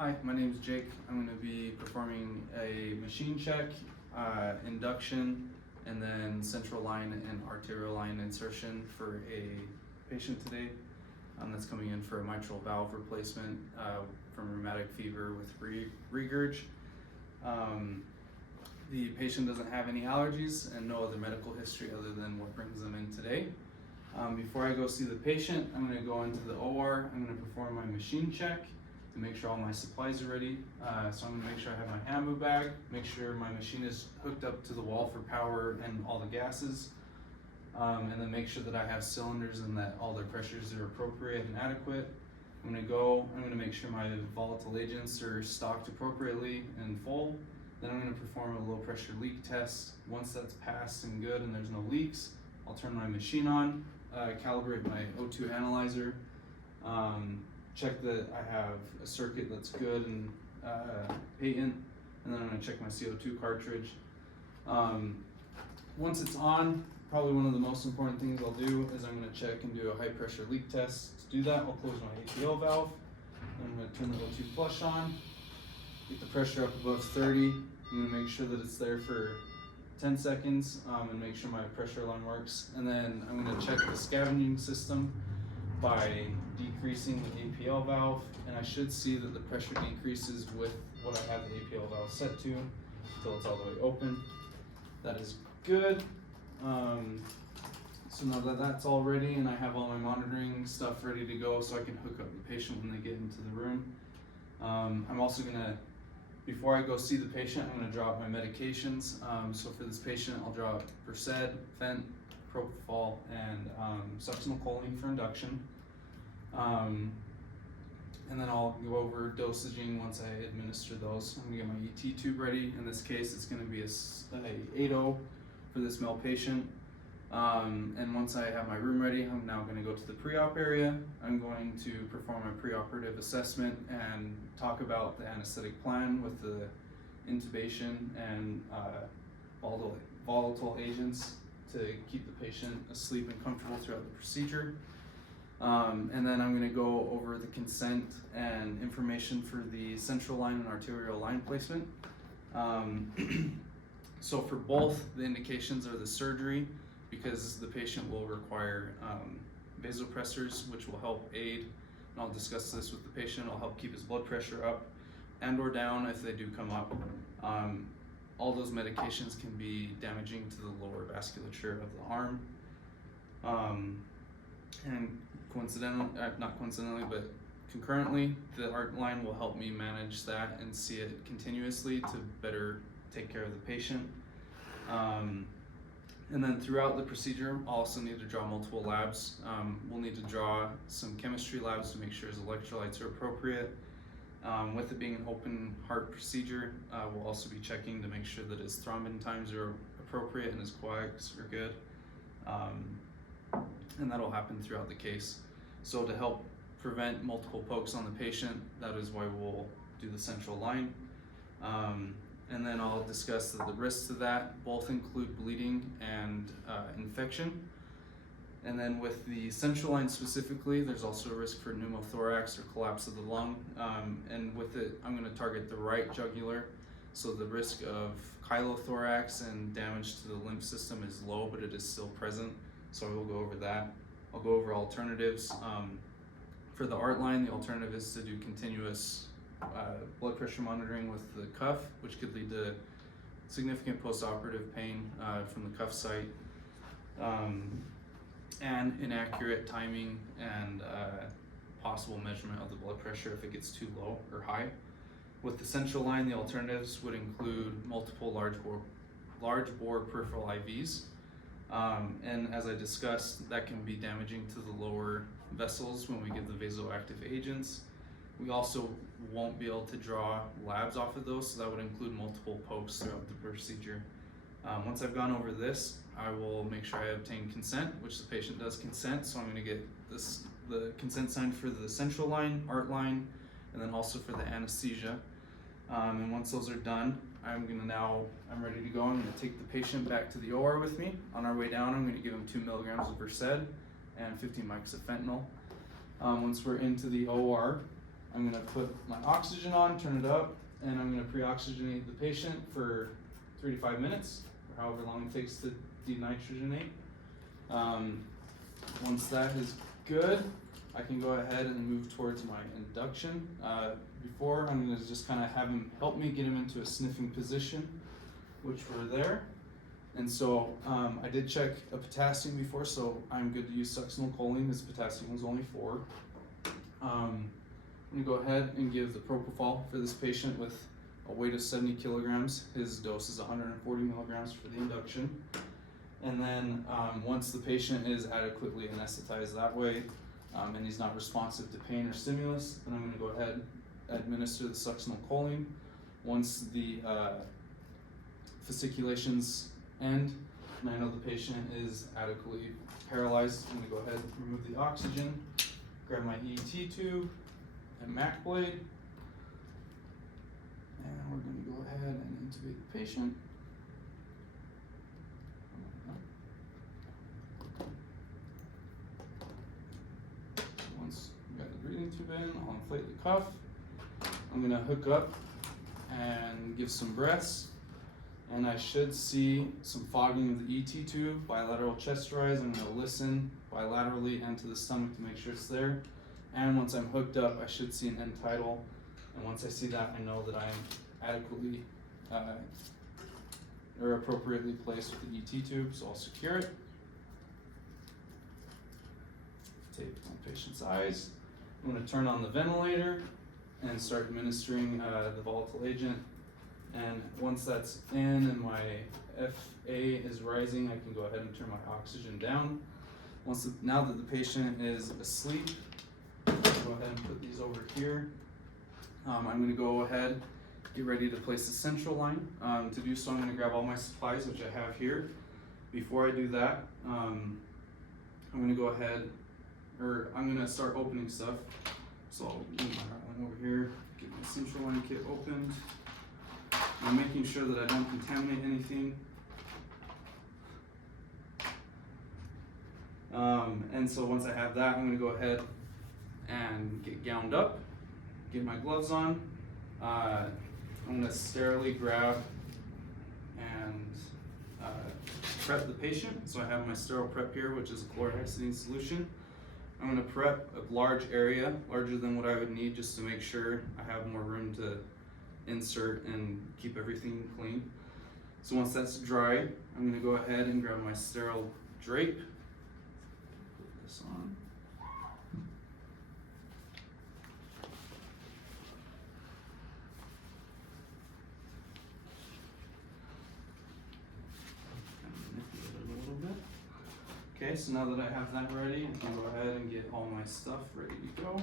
Hi, my name is Jake. I'm going to be performing a machine check, induction, and then central line and arterial line insertion for a patient today that's coming in for a mitral valve replacement from rheumatic fever with regurg. The patient doesn't have any allergies and no other medical history other than what brings them in today. Before I go see the patient, I'm going to go into the OR. I'm going to perform my machine check to make sure all my supplies are ready. So I'm going to make sure I have my ambu bag, make sure my machine is hooked up to the wall for power and all the gases, and then make sure that I have cylinders and that all their pressures are appropriate and adequate. I'm going to make sure my volatile agents are stocked appropriately and full. Then I'm going to perform a low pressure leak test. Once that's passed and good and there's no leaks, I'll turn my machine on, calibrate my O2 analyzer, check that I have a circuit that's good and patent, and then I'm going to check my CO2 cartridge. Once it's on, probably one of the most important things I'll do is I'm going to check and do a high pressure leak test. To do that, I'll close my APO valve. I'm going to turn the O2 flush on, get the pressure up above 30. I'm going to make sure that it's there for 10 seconds and make sure my pressure alarm works. And then I'm going to check the scavenging system by decreasing the APL valve, and I should see that the pressure decreases with what I have the APL valve set to until it's all the way open. That is good. So now that that's all ready and I have all my monitoring stuff ready to go so I can hook up the patient when they get into the room. I'm also gonna, before I go see the patient, I'm gonna drop my medications. So for this patient, I'll drop Versed, Fent, propofol, and succinylcholine for induction. And then I'll go over dosaging once I administer those. I'm gonna get my ET tube ready. In this case, it's gonna be a 8.0 for this male patient. And once I have my room ready, I'm now gonna go to the pre-op area. I'm going to perform a preoperative assessment and talk about the anesthetic plan with the intubation and volatile agents to keep the patient asleep and comfortable throughout the procedure. And then I'm going to go over the consent and information for the central line and arterial line placement. So for both, the indications are the surgery because the patient will require vasopressors, which will help aid, and I'll discuss this with the patient. I'll help keep his blood pressure up and or down if they do come up. All those medications can be damaging to the lower vasculature of the arm. And not coincidentally, but concurrently, the art line will help me manage that and see it continuously to better take care of the patient. And then throughout the procedure, I'll also need to draw multiple labs. We'll need to draw some chemistry labs to make sure his electrolytes are appropriate. With it being an open heart procedure, we'll also be checking to make sure that his thrombin times are appropriate and his coags are good. And that'll happen throughout the case. So to help prevent multiple pokes on the patient, that is why we'll do the central line. And then I'll discuss the risks of that. Both include bleeding and infection. And then with the central line specifically, there's also a risk for pneumothorax or collapse of the lung. And with it, I'm going to target the right jugular. So the risk of chylothorax and damage to the lymph system is low, but it is still present. So I will go over that. I'll go over alternatives. For the art line, the alternative is to do continuous blood pressure monitoring with the cuff, which could lead to significant postoperative pain from the cuff site, and inaccurate timing and possible measurement of the blood pressure if it gets too low or high. With the central line, the alternatives would include multiple large bore peripheral IVs. And as I discussed, that can be damaging to the lower vessels when we give the vasoactive agents. We also won't be able to draw labs off of those, so that would include multiple pokes throughout the procedure. Once I've gone over this, I will make sure I obtain consent, which the patient does consent, so I'm going to get the consent signed for the central line, art line, and then also for the anesthesia. And once those are done, I'm ready to go. I'm going to take the patient back to the OR with me. On our way down, I'm going to give him 2 milligrams of Versed and 15 mics of fentanyl. Once we're into the OR, I'm gonna put my oxygen on, turn it up, and I'm gonna pre-oxygenate the patient for 3 to 5 minutes, or however long it takes to denitrogenate. Once that is good, I can go ahead and move towards my induction. Before, I'm gonna just kind of have him help me get him into a sniffing position, which we're there. And so I did check a potassium before, so I'm good to use succinylcholine. His potassium was only 4. I'm gonna go ahead and give the propofol for this patient with a weight of 70 kilograms. His dose is 140 milligrams for the induction. And then once the patient is adequately anesthetized that way, and he's not responsive to pain or stimulus, then I'm gonna go ahead and administer the succinylcholine. Once the fasciculations end, and I know the patient is adequately paralyzed, I'm gonna go ahead and remove the oxygen, grab my ET tube and MAC blade, and we're gonna go ahead and intubate the patient. Once we got the breathing tube in, I'll inflate the cuff. I'm gonna hook up and give some breaths, and I should see some fogging of the ET tube, bilateral chest rise. I'm gonna listen bilaterally and to the stomach to make sure it's there. And once I'm hooked up, I should see an end tidal. And once I see that, I know that I'm adequately or appropriately placed with the ET tube, so I'll secure it. Tape my patient's eyes. I'm gonna turn on the ventilator and start administering the volatile agent. And once that's in and my FA is rising, I can go ahead and turn my oxygen down. Now that the patient is asleep, I'll go ahead and put these over here. I'm going to go ahead, get ready to place the central line. To do so, I'm going to grab all my supplies, which I have here. Before I do that, I'm going to go ahead, or I'm going to start opening stuff. So I'll move my right line over here, get my central line kit opened. I'm making sure that I don't contaminate anything. And so once I have that, I'm going to go ahead and get gowned up, get my gloves on. I'm going to sterilely grab and prep the patient. So I have my sterile prep here, which is a chlorhexidine solution. I'm going to prep a large area, larger than what I would need, just to make sure I have more room to insert and keep everything clean. So once that's dry, I'm going to go ahead and grab my sterile drape. Put this on. Manipulate it a little bit. Okay, so now that I have that ready, I can go ahead and get all my stuff ready to go.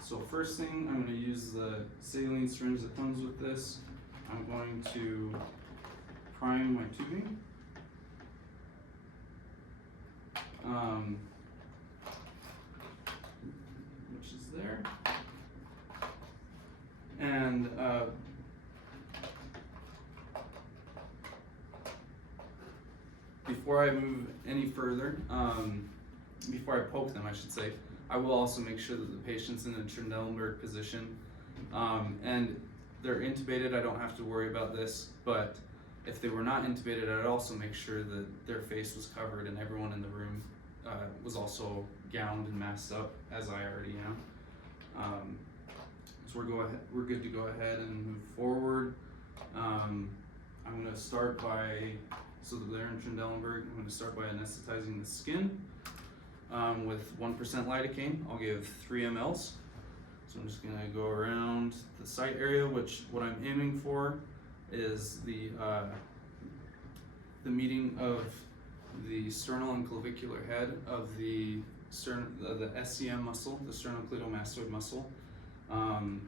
So first thing, I'm going to use the saline syringe that comes with this. I'm going to prime my tubing. Which is there. And before I move any further, before I poke them, I should say, I will also make sure that the patient's in a Trendelenburg position. And they're intubated, I don't have to worry about this, but if they were not intubated, I'd also make sure that their face was covered and everyone in the room was also gowned and masked up, as I already am. So we're good to go ahead and move forward. I'm gonna start by, so that they're in Trendelenburg, I'm gonna start by anesthetizing the skin. With 1% lidocaine, I'll give 3 mLs. So I'm just gonna go around the site area, which what I'm aiming for is the meeting of the sternal and clavicular head of the SCM muscle, the sternocleidomastoid muscle. And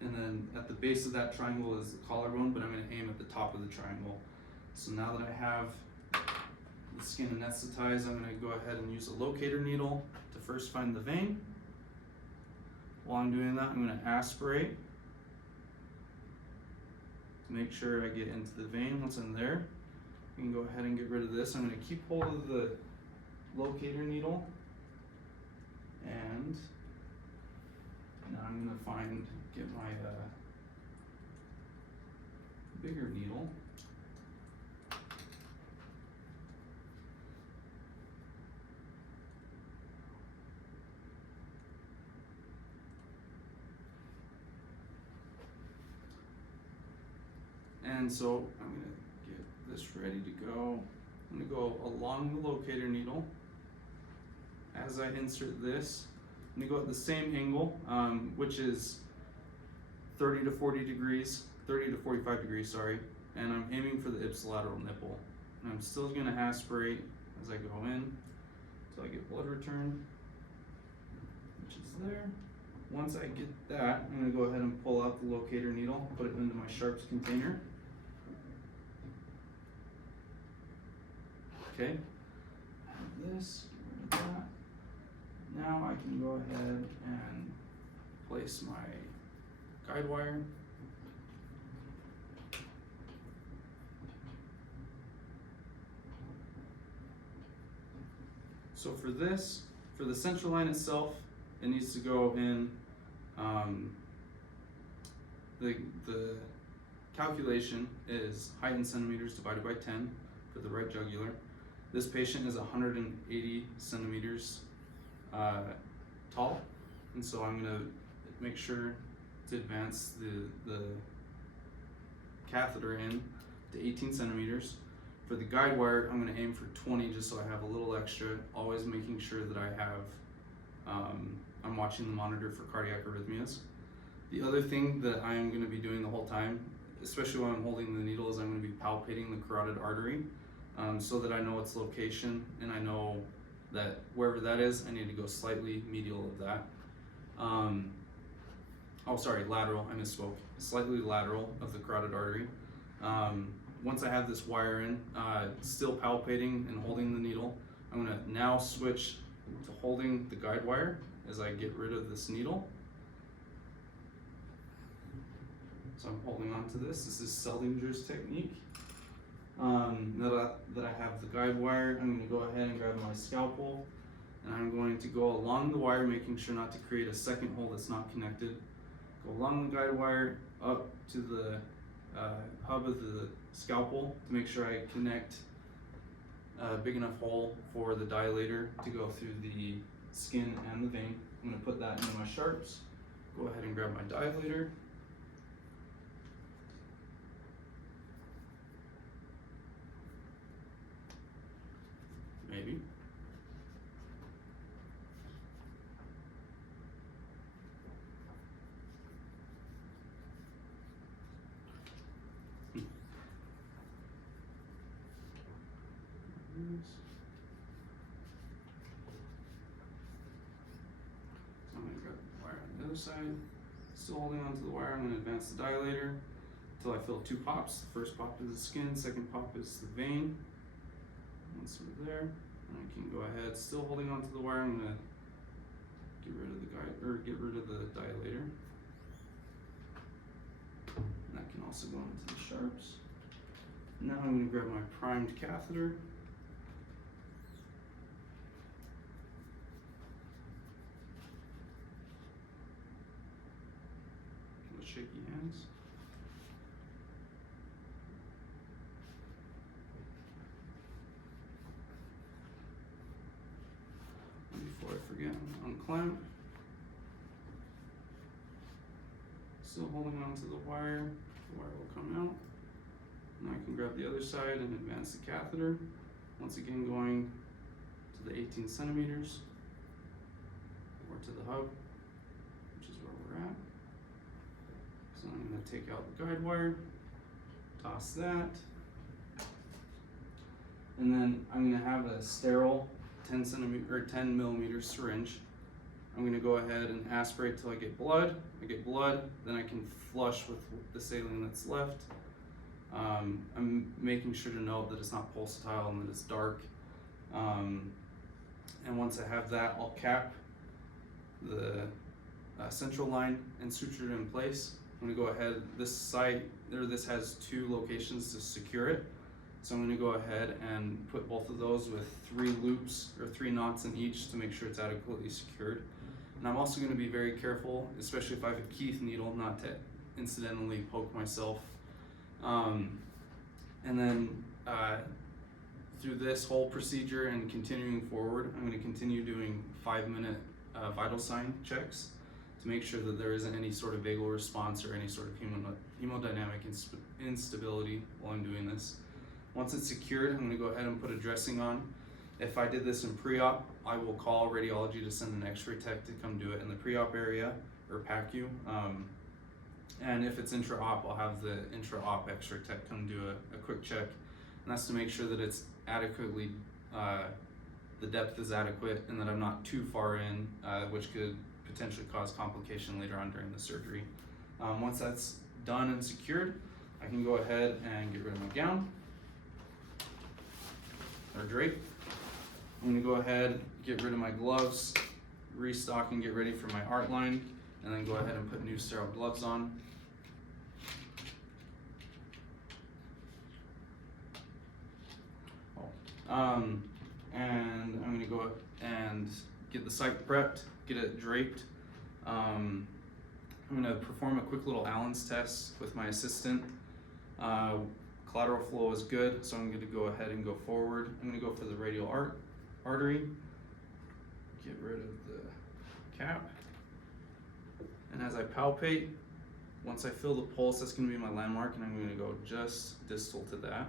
then at the base of that triangle is the collarbone, but I'm gonna aim at the top of the triangle. So now that I have the skin anesthetized, I'm going to go ahead and use a locator needle to first find the vein. While I'm doing that, I'm going to aspirate to make sure I get into the vein. Once I'm there, I can go ahead and get rid of this. I'm going to keep hold of the locator needle And now I'm gonna get my bigger needle. And so I'm gonna get this ready to go. I'm gonna go along the locator needle. As I insert this, I'm gonna go at the same angle, which is 30 to 40 degrees, 30 to 45 degrees, sorry. And I'm aiming for the ipsilateral nipple. And I'm still gonna aspirate as I go in until I get blood return, which is there. Once I get that, I'm gonna go ahead and pull out the locator needle, put it into my sharps container. Okay, this, get rid of that. Now I can go ahead and place my guide wire. So for this, for the central line itself, it needs to go in, the calculation is height in centimeters divided by 10 for the right jugular. This patient is 180 centimeters tall, and so I'm gonna make sure to advance the catheter in to 18 centimeters. For the guide wire, I'm gonna aim for 20 just so I have a little extra, always making sure that I have, I'm watching the monitor for cardiac arrhythmias. The other thing that I'm gonna be doing the whole time, especially when I'm holding the needle, is I'm gonna be palpating the carotid artery so that I know its location and I know that wherever that is, I need to go slightly medial of that. Oh, sorry, lateral, I misspoke. Slightly lateral of the carotid artery. Once I have this wire in, still palpating and holding the needle, I'm gonna now switch to holding the guide wire as I get rid of this needle. So I'm holding on to this. This is Seldinger's technique. Now that I have the guide wire, I'm gonna go ahead and grab my scalpel and I'm going to go along the wire, making sure not to create a second hole that's not connected. Go along the guide wire up to the hub of the scalpel to make sure I connect a big enough hole for the dilator to go through the skin and the vein. I'm gonna put that into my sharps. Go ahead and grab my dilator. Maybe. So I'm going to grab the wire on the other side. Still holding onto the wire, I'm going to advance the dilator until I feel 2 pops. The first pop is the skin, second pop is the vein. Once we're there, I can go ahead, still holding onto the wire, I'm going to get rid of the dilator. And that can also go into the sharps. Now I'm going to grab my primed catheter. With shaky hands. And before I forget, unclamp. Still holding on to the wire will come out. Now I can grab the other side and advance the catheter. Once again going to the 18 centimeters or to the hub, which is where we're at. So I'm going to take out the guide wire, toss that, and then I'm going to have a sterile 10 millimeter syringe. I'm going to go ahead and aspirate till I get blood. I get blood, then I can flush with the saline that's left. I'm making sure to note that it's not pulsatile and that it's dark. And once I have that, I'll cap the central line and suture it in place. I'm gonna go ahead, this has 2 locations to secure it. So I'm going to go ahead and put both of those with 3 loops or 3 knots in each to make sure it's adequately secured. And I'm also going to be very careful, especially if I have a Keith needle, not to incidentally poke myself. And then through this whole procedure and continuing forward, I'm going to continue doing 5-minute vital sign checks to make sure that there isn't any sort of vagal response or any sort of hemodynamic instability while I'm doing this. Once it's secured, I'm going to go ahead and put a dressing on. If I did this in pre-op, I will call radiology to send an x-ray tech to come do it in the pre-op area or PACU. And if it's intra-op, I'll have the intra-op x-ray tech come do a quick check. And that's to make sure that it's adequately, the depth is adequate and that I'm not too far in, which could potentially cause complication later on during the surgery. Once that's done and secured, I can go ahead and get rid of my gown or drape. I'm going to go ahead, get rid of my gloves, restock and get ready for my art line, and then go ahead and put new sterile gloves on. And I'm going to go and get the site prepped, get it draped. I'm going to perform a quick little Allen's test with my assistant. Collateral flow is good, so I'm going to go ahead and go forward. I'm going to go for the radial artery. Get rid of the cap. And as I palpate, once I feel the pulse, that's going to be my landmark, and I'm going to go just distal to that.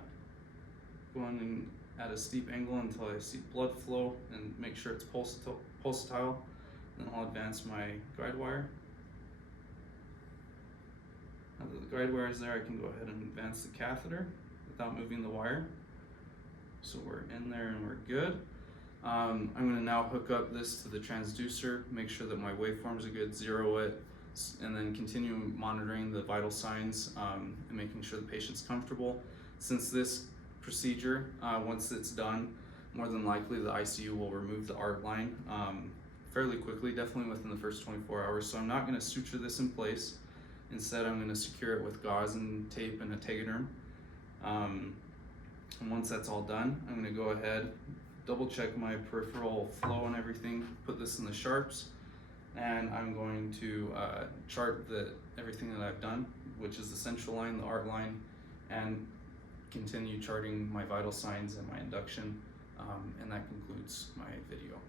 Going in at a steep angle until I see blood flow and make sure it's pulsatile. Then I'll advance my guide wire. Now that the guide wire is there, I can go ahead and advance the catheter without moving the wire. So we're in there and we're good. I'm going to now hook up this to the transducer, make sure that my waveforms are good, zero it, and then continue monitoring the vital signs and making sure the patient's comfortable. Since this procedure, once it's done, more than likely the ICU will remove the art line fairly quickly, definitely within the first 24 hours. So I'm not going to suture this in place. Instead, I'm going to secure it with gauze and tape and a tegaderm. And once that's all done, I'm going to go ahead, double check my peripheral flow and everything, put this in the sharps, and I'm going to chart everything that I've done, which is the central line, the art line, and continue charting my vital signs and my induction, and that concludes my video.